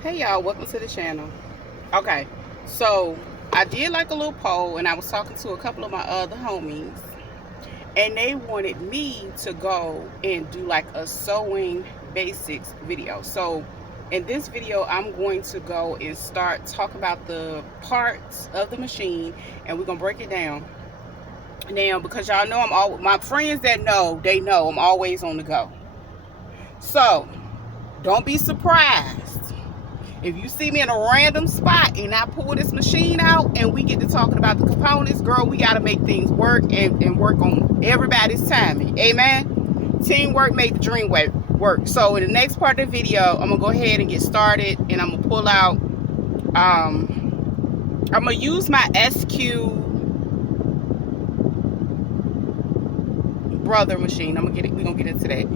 Hey y'all, welcome to the channel. Okay, so I did like a little poll and I was talking to a couple of my other homies and they wanted me to go and do like a sewing basics video. So in this video, I'm going to go and start talking about the parts of the machine and we're gonna break it down. Now, because y'all know my friends that know, they know I'm always on the go. So don't be surprised if you see me in a random spot and I pull this machine out and we get to talking about the components, girl, we got to make things work and work on everybody's timing. Amen. Teamwork made the dream work. So in the next part of the video, I'm going to go ahead and get started and I'm going to pull out, I'm going to use my SQ brother machine. We're going to get into that.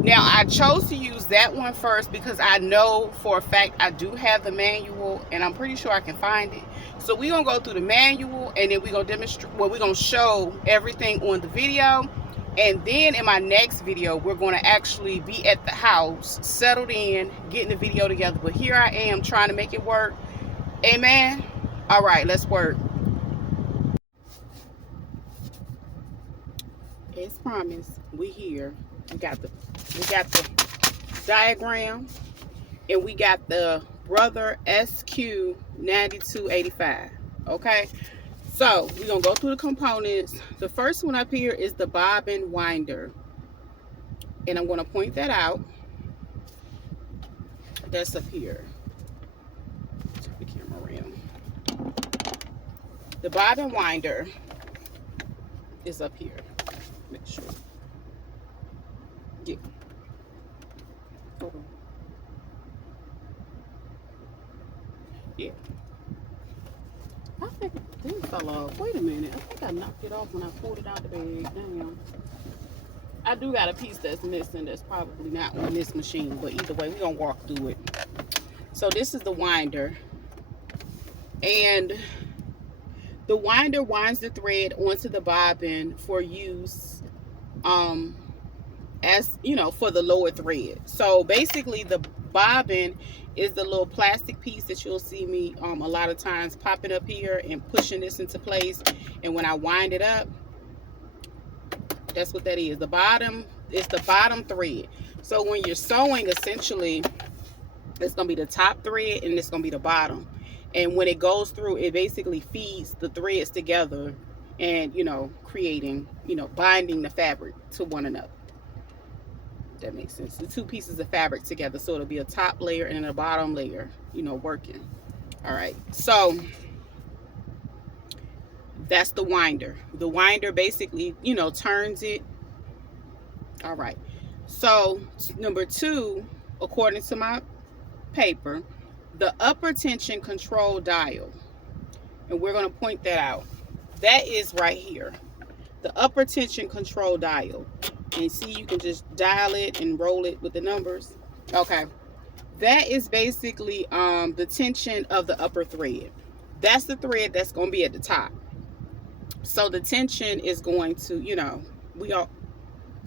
Now, I chose to use that one first because I know for a fact I do have the manual and I'm pretty sure I can find it. So we're going to go through the manual and then we're going to demonstrate, well, we're going to show everything on the video. And then in my next video, we're going to actually be at the house, settled in, getting the video together. But here I am trying to make it work. Amen. All right, let's work. As promised, we here. We got the diagram and we got the Brother SQ9285. Okay, so we're gonna go through the components. The first one up here is the bobbin winder, and I'm gonna point that out. That's up here. Turn the camera around. The bobbin winder is up here. Make sure. Yeah. Hold on. Yeah. I think this fell off. Wait a minute. I think I knocked it off when I pulled it out the bag. Damn. I do got a piece that's missing that's probably not on this machine, but either way, we're gonna walk through it. So this is the winder. And the winder winds the thread onto the bobbin for use as you know, for the lower thread. So basically the bobbin is the little plastic piece that you'll see me a lot of times popping up here and pushing this into place, and when I wind it up, that's what that is. The bottom is the bottom thread. So when you're sewing, essentially it's gonna be the top thread and it's gonna be the bottom, and when it goes through, it basically feeds the threads together and, you know, creating, you know, binding the fabric to one another. That makes sense. The two pieces of fabric together, so it'll be a top layer and a bottom layer, you know, working. All right, so that's the winder. The winder basically, you know, turns it. All right, so number two, according to my paper, the upper tension control dial, and we're going to point that out. That is right here, the upper tension control dial. And see, you can just dial it and roll it with the numbers. Okay, that is basically the tension of the upper thread. That's the thread that's going to be at the top. So the tension is going to, you know,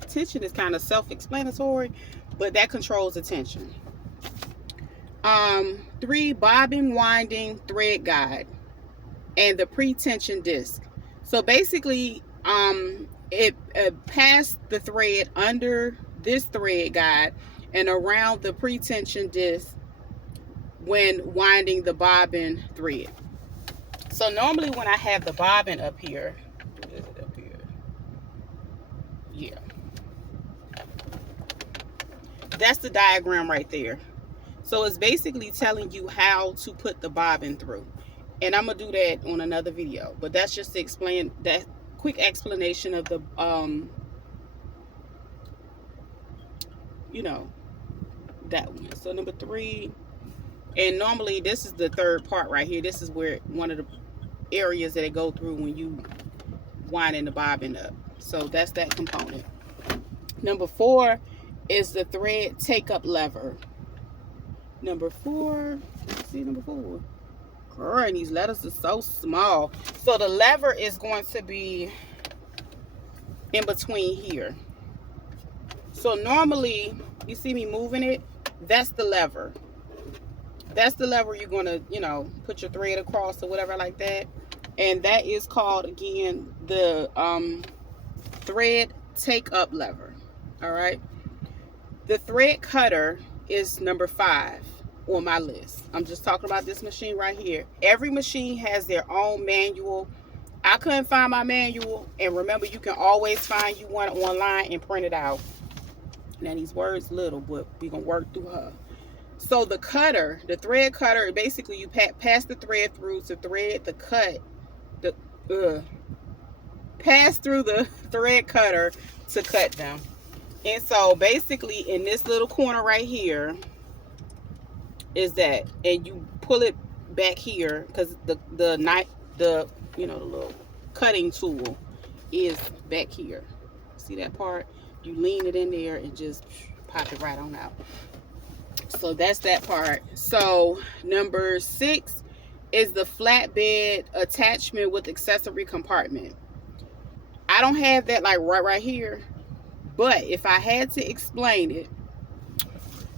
tension is kind of self-explanatory, but that controls the tension. 3, bobbin winding thread guide and the pre-tension disc. So basically it passed the thread under this thread guide and around the pre-tension disc when winding the bobbin thread. So normally when I have the bobbin up here, yeah, that's the diagram right there. So it's basically telling you how to put the bobbin through, and I'm gonna do that on another video, but that's just to explain that quick explanation of the you know, that one. So number 3, and normally this is the third part right here. This is where one of the areas that it go through when you winding the bobbin up. So that's that component. Number 4 is the thread take up lever. Number 4, let's see, number 4. Girl, and these letters are so small. So the lever is going to be in between here. So normally you see me moving it, that's the lever. That's the lever you're going to, you know, put your thread across or whatever like that. And that is called, again, the thread take up lever. All right. The thread cutter is number 5 on my list. I'm just talking about this machine right here. Every machine has their own manual. I couldn't find my manual, and remember, you can always find you one online and print it out. Now these words little, but we're gonna work through her. So the cutter, the thread cutter, basically you pass the thread through to thread the cut, pass through the thread cutter to cut them. And so basically in this little corner right here is that, and you pull it back here because the knife, the little cutting tool is back here. See that part? You lean it in there and just pop it right on out. So that's that part. So number 6 is the flatbed attachment with accessory compartment. I don't have that like right here, but if I had to explain it,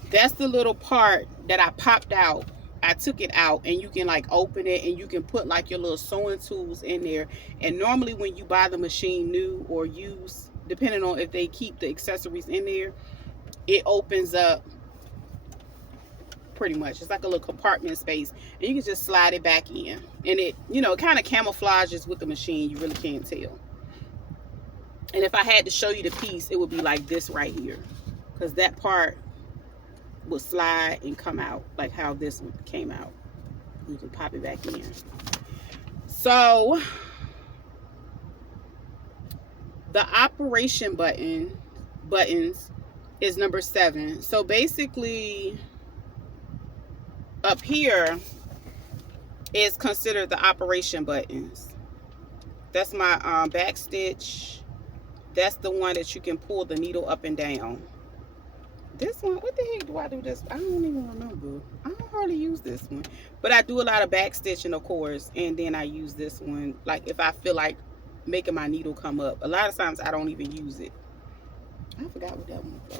that's the little part that I popped out. I took it out, and you can like open it, and you can put like your little sewing tools in there. And normally when you buy the machine new or used, depending on if they keep the accessories in there, it opens up pretty much. It's like a little compartment space, and you can just slide it back in, and it, it kind of camouflages with the machine. You really can't tell. And if I had to show you the piece, it would be like this right here, because that part will slide and come out like how this one came out. You can pop it back in. So the operation buttons is number 7. So basically up here is considered the operation buttons. That's my back stitch. That's the one that you can pull the needle up and down. This one, what the heck do I do this? I don't even remember. I don't hardly use this one, but I do a lot of back stitching, of course, and then I use this one like if I feel like making my needle come up. A lot of times I don't even use it. I forgot what that one was.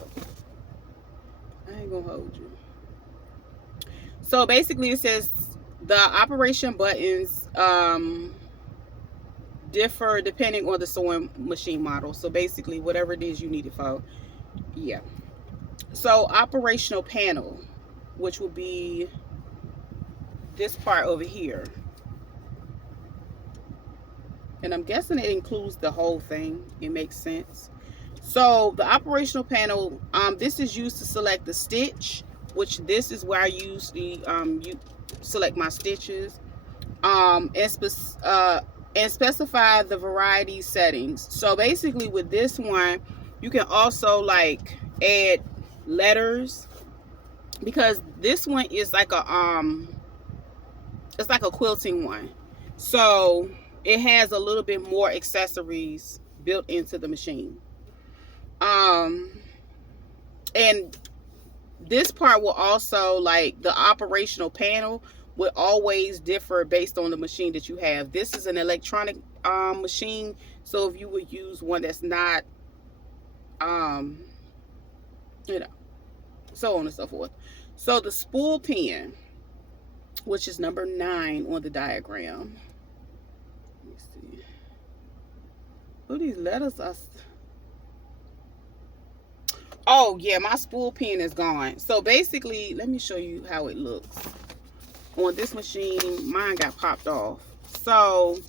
I ain't gonna hold you. So basically it says the operation buttons differ depending on the sewing machine model. So basically whatever it is you need it for. Yeah. So operational panel, which would be this part over here. And I'm guessing it includes the whole thing. It makes sense. So the operational panel, this is used to select the stitch, which this is where I use the you select my stitches, and specify the variety settings. So basically with this one, you can also like add letters, because this one is like a it's like a quilting one, so it has a little bit more accessories built into the machine. And this part will also, like the operational panel will always differ based on the machine that you have. This is an electronic machine, so if you would use one that's not so on and so forth. So the spool pin, which is number 9 on the diagram. Let me see. Oh, these letters are... Oh yeah, my spool pin is gone. So basically, let me show you how it looks. On this machine, mine got popped off. So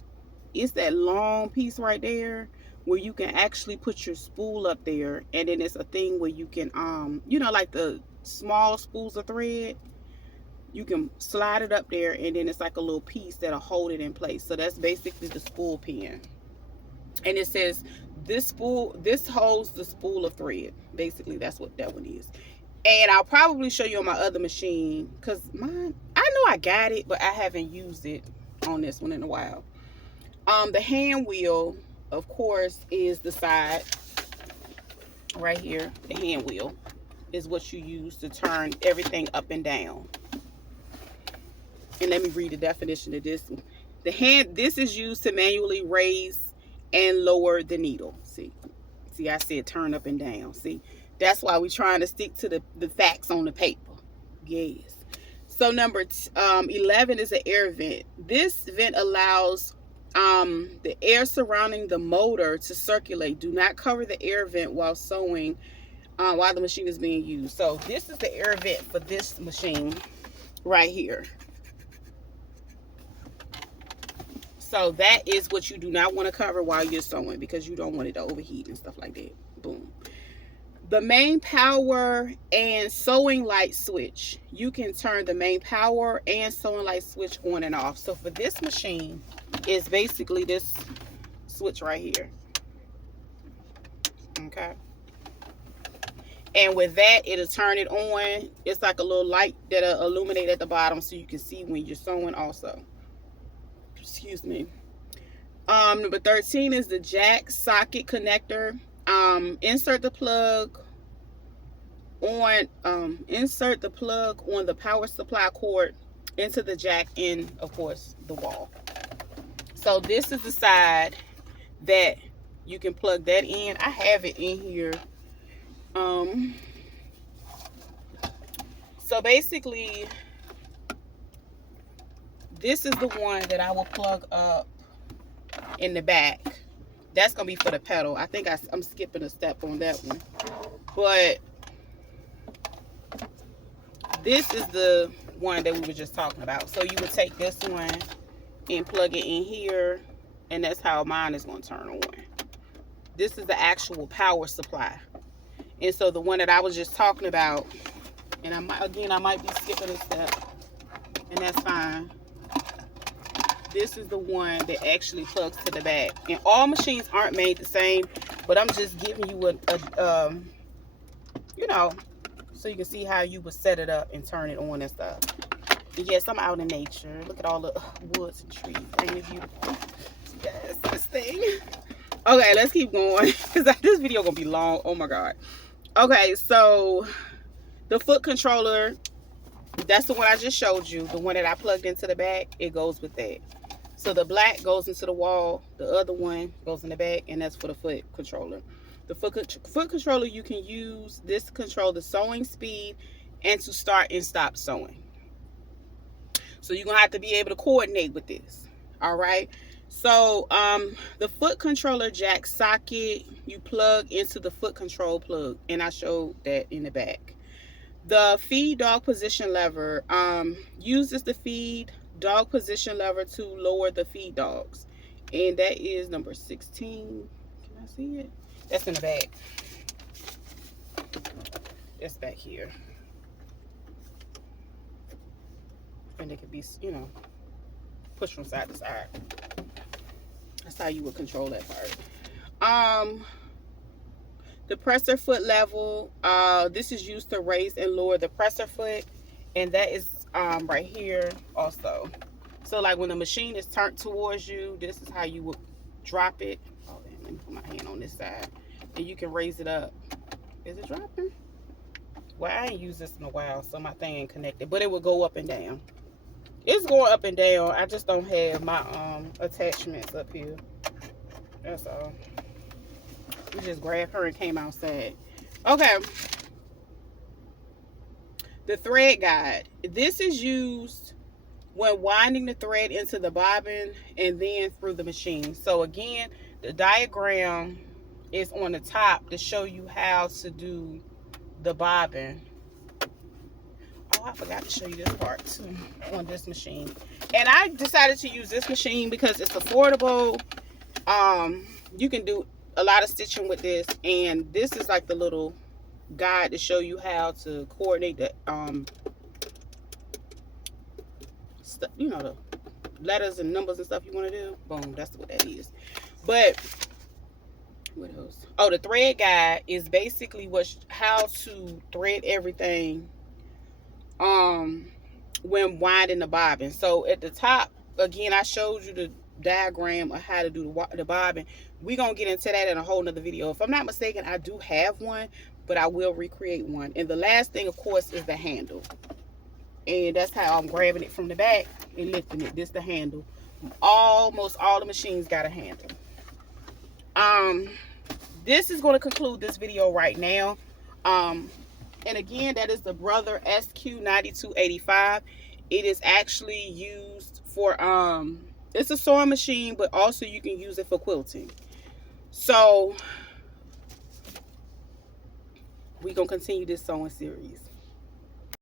it's that long piece right there where you can actually put your spool up there, and then it's a thing where you can like the small spools of thread, you can slide it up there, and then it's like a little piece that'll hold it in place. So that's basically the spool pin. And it says this holds the spool of thread. Basically that's what that one is. And I'll probably show you on my other machine, because mine, I know I got it, but I haven't used it on this one in a while. The hand wheel, of course, is the side right here. The hand wheel is what you use to turn everything up and down. And let me read the definition of this. This is used to manually raise and lower the needle. See, I said turn up and down. See, that's why we're trying to stick to the facts on the paper. Yes. So number 11 is an air vent. This vent allows the air surrounding the motor to circulate. Do not cover the air vent while sewing, while the machine is being used. So this is the air vent for this machine right here. So that is what you do not want to cover while you're sewing, because you don't want it to overheat and stuff like that. Boom. The main power and sewing light switch. You can turn the main power and sewing light switch on and off. So for this machine, it's basically this switch right here. Okay. And with that, it'll turn it on. It's like a little light that'll illuminate at the bottom so you can see when you're sewing also. Excuse me. Number 13 is the jack socket connector. Insert the plug on the power supply cord into the jack and of course the wall. So this is the side that you can plug that in. I have it in here. So basically this is the one that I will plug up in the back. That's gonna be for the pedal. I think I'm skipping a step on that one, but this is the one that we were just talking about. So you would take this one and plug it in here, and that's how mine is going to turn on. This is the actual power supply. And so the one that I was just talking about, and I might be skipping a step, and that's fine. This is the one that actually plugs to the back. And all machines aren't made the same, but I'm just giving you you know, so you can see how you would set it up and turn it on and stuff. And yes, I'm out in nature. Look at all the woods and trees. Ain't it beautiful? Yes, this thing. Okay, let's keep going, because this video gonna be long. Oh my god. Okay, so the foot controller, that's the one I just showed you. The one that I plugged into the back, it goes with that. So the black goes into the wall, the other one goes in the back, and that's for the foot controller. The foot controller, you can use this to control the sewing speed and to start and stop sewing. So you're gonna have to be able to coordinate with this. All right. So the foot controller jack socket, you plug into the foot control plug, and I showed that in the back. The feed dog position lever, uses the feed dog position lever to lower the feed dogs, and that is number 16. Can I see it? That's in the back. That's back here, and it could be, you know, pushed from side to side. That's how you would control that part. The presser foot level, this is used to raise and lower the presser foot, and that is right here also. So like when the machine is turned towards you, this is how you would drop it. Oh, let me put my hand on this side, and you can raise it up. Is it dropping? Well, I ain't used this in a while, so my thing ain't connected, but it will go up and down. It's going up and down. I just don't have my attachments up here. That's all. We just grabbed her and came outside. Okay. The thread guide. This is used when winding the thread into the bobbin and then through the machine. So again, the diagram is on the top to show you how to do the bobbin. Oh, I forgot to show you this part too on this machine. And I decided to use this machine because it's affordable. You can do a lot of stitching with this, and this is like the little guide to show you how to coordinate the you know, the letters and numbers and stuff you want to do. Boom, that's what that is. But what else? Oh, the thread guide is basically how to thread everything when winding the bobbin. So at the top, again, I showed you the diagram of how to do the bobbin. We're gonna get into that in a whole nother video. If I'm not mistaken, I do have one, but I will recreate one. And the last thing, of course, is the handle, and that's how I'm grabbing it from the back and lifting it. This the handle. Almost all the machines got a handle. This is going to conclude this video right now. And again, that is the Brother SQ9285. It is actually used for it's a sewing machine, but also you can use it for quilting. So we're gonna continue this sewing series.